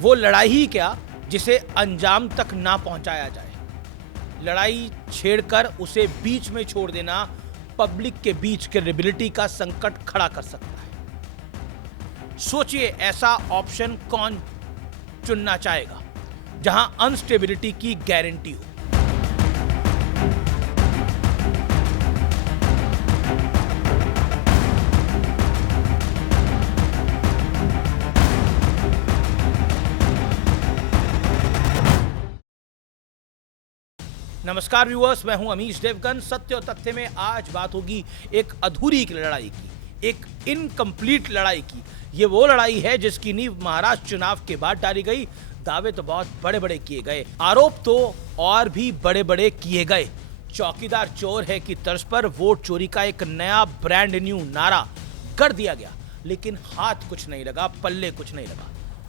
वो लड़ाई ही क्या जिसे अंजाम तक ना पहुंचाया जाए। लड़ाई छेड़कर उसे बीच में छोड़ देना पब्लिक के बीच क्रेडिबिलिटी का संकट खड़ा कर सकता है। सोचिए ऐसा ऑप्शन कौन चुनना चाहेगा जहां अनस्टेबिलिटी की गारंटी हो। नमस्कार व्यूअर्स, मैं हूं अमीश देवगन। सत्य और तथ्य में आज बात होगी एक अधूरी लड़ाई की, एक इनकम्प्लीट लड़ाई की। ये वो लड़ाई है जिसकी नींव महाराष्ट्र चुनाव के बाद डाली गई। दावे तो बहुत बड़े बड़े किए गए, आरोप तो और भी बड़े बड़े किए गए। चौकीदार चोर है की तर्ज पर वोट चोरी का एक नया ब्रांड न्यू नारा गढ़ दिया गया, लेकिन हाथ कुछ नहीं लगा, पल्ले कुछ नहीं लगा,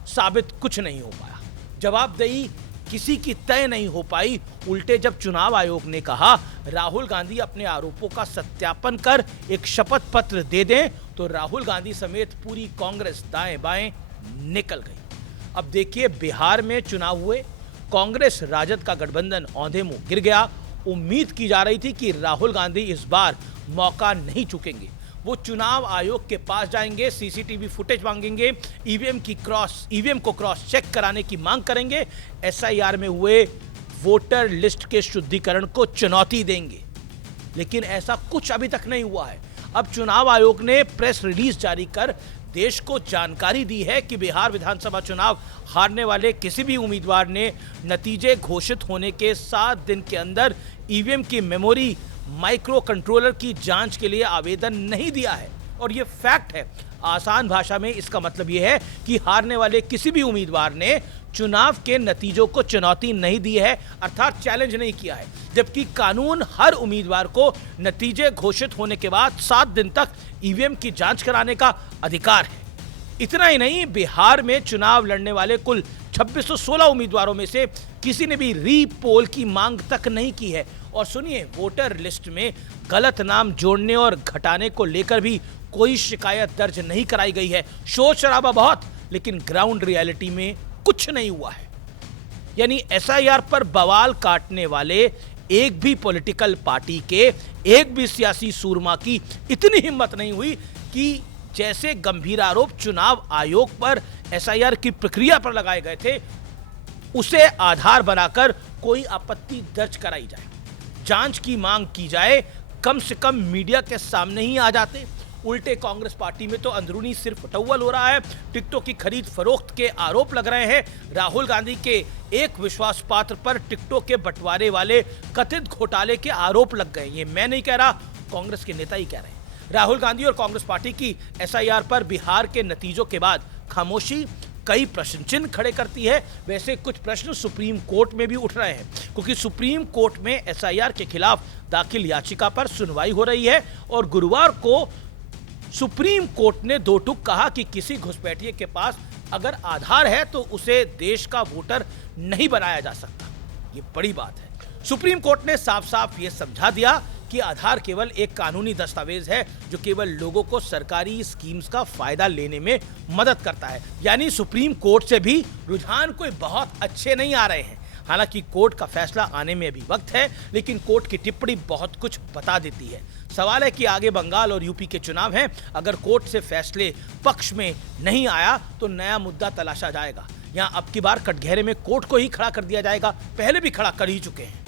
साबित कुछ नहीं हो पाया। जवाबदेही किसी की तय नहीं हो पाई। उल्टे जब चुनाव आयोग ने कहा राहुल गांधी अपने आरोपों का सत्यापन कर एक शपथ पत्र दे दें, तो राहुल गांधी समेत पूरी कांग्रेस दाएं बाएं निकल गई। अब देखिए, बिहार में चुनाव हुए, कांग्रेस राजद का गठबंधन औंधे मुंह गिर गया। उम्मीद की जा रही थी कि राहुल गांधी इस बार मौका नहीं चुकेंगे। वो चुनाव आयोग के पास जाएंगे, सीसीटीवी फुटेज मांगेंगे, ईवीएम को क्रॉस चेक कराने की मांग करेंगे, एसआईआर में हुए वोटर लिस्ट के शुद्धिकरण को चुनौती देंगे। लेकिन ऐसा कुछ अभी तक नहीं हुआ है। अब चुनाव आयोग ने प्रेस रिलीज जारी कर देश को जानकारी दी है कि बिहार विधानसभा चुनाव हारने वाले किसी भी उम्मीदवार ने नतीजे घोषित होने के 7 दिन के अंदर ईवीएम की मेमोरी माइक्रो कंट्रोलर की जांच के लिए आवेदन नहीं दिया है। और ये फैक्ट है। आसान भाषा में इसका मतलब यह है कि हारने वाले किसी भी उम्मीदवार ने चुनाव के नतीजों को चुनौती नहीं दी है, अर्थात चैलेंज नहीं किया है। जबकि कानून हर उम्मीदवार को नतीजे घोषित होने के बाद 7 दिन तक ईवीएम की जांच कराने का अधिकार है। इतना ही नहीं, बिहार में चुनाव लड़ने वाले कुल 2616 उम्मीदवारों में से किसी ने भी रीपोल की मांग तक नहीं की है। और सुनिए, वोटर लिस्ट में गलत नाम जोड़ने और घटाने को लेकर भी कोई शिकायत दर्ज नहीं कराई गई है। शोर शराबा बहुत, लेकिन ग्राउंड रियलिटी में कुछ नहीं हुआ है। यानी एसआईआर पर बवाल काटने वाले एक भी पॉलिटिकल पार्टी के, एक भी सियासी सूरमा की इतनी हिम्मत नहीं हुई कि जैसे गंभीर आरोप चुनाव आयोग पर एसआईआर की प्रक्रिया पर लगाए गए थे, उसे आधार बनाकर कोई आपत्ति दर्ज कराई जाए, जांच की मांग की जाए, कम से कम मीडिया के सामने ही आ जाते। उल्टे कांग्रेस पार्टी में तो अंदरूनी सिर्फ टव्वल हो रहा है। टिकटों की खरीद फरोख्त के आरोप लग रहे हैं। राहुल गांधी के एक विश्वास पात्र पर टिकटों के बंटवारे वाले कथित घोटाले के आरोप लग गए। ये मैं नहीं कह रहा, कांग्रेस के नेता ही कह रहे हैं। राहुल गांधी और कांग्रेस पार्टी की एसआईआर पर बिहार के नतीजों के बाद खामोशी कई प्रश्न चिन्ह खड़े करती है। वैसे कुछ प्रश्न सुप्रीम कोर्ट में भी उठ रहे हैं, क्योंकि सुप्रीम कोर्ट में एसआईआर के खिलाफ दाखिल याचिका पर सुनवाई हो रही है। और गुरुवार को सुप्रीम कोर्ट ने दो टूक कहा कि किसी घुसपैठिए के पास अगर आधार है तो उसे देश का वोटर नहीं बनाया जा सकता। ये बड़ी बात है। सुप्रीम कोर्ट ने साफ साफ ये समझा दिया कि आधार केवल एक कानूनी दस्तावेज है जो केवल लोगों को सरकारी स्कीम्स का फायदा लेने में मदद करता है। यानी सुप्रीम कोर्ट से भी रुझान कोई बहुत अच्छे नहीं आ रहे हैं। हालांकि कोर्ट का फैसला आने में अभी वक्त है, लेकिन कोर्ट की टिप्पणी बहुत कुछ बता देती है। सवाल है कि आगे बंगाल और यूपी के चुनाव हैं। अगर कोर्ट से फैसले पक्ष में नहीं आया तो नया मुद्दा तलाशा जाएगा। यहाँ अब की बार कटघरे में कोर्ट को ही खड़ा कर दिया जाएगा। पहले भी खड़ा कर ही चुके हैं।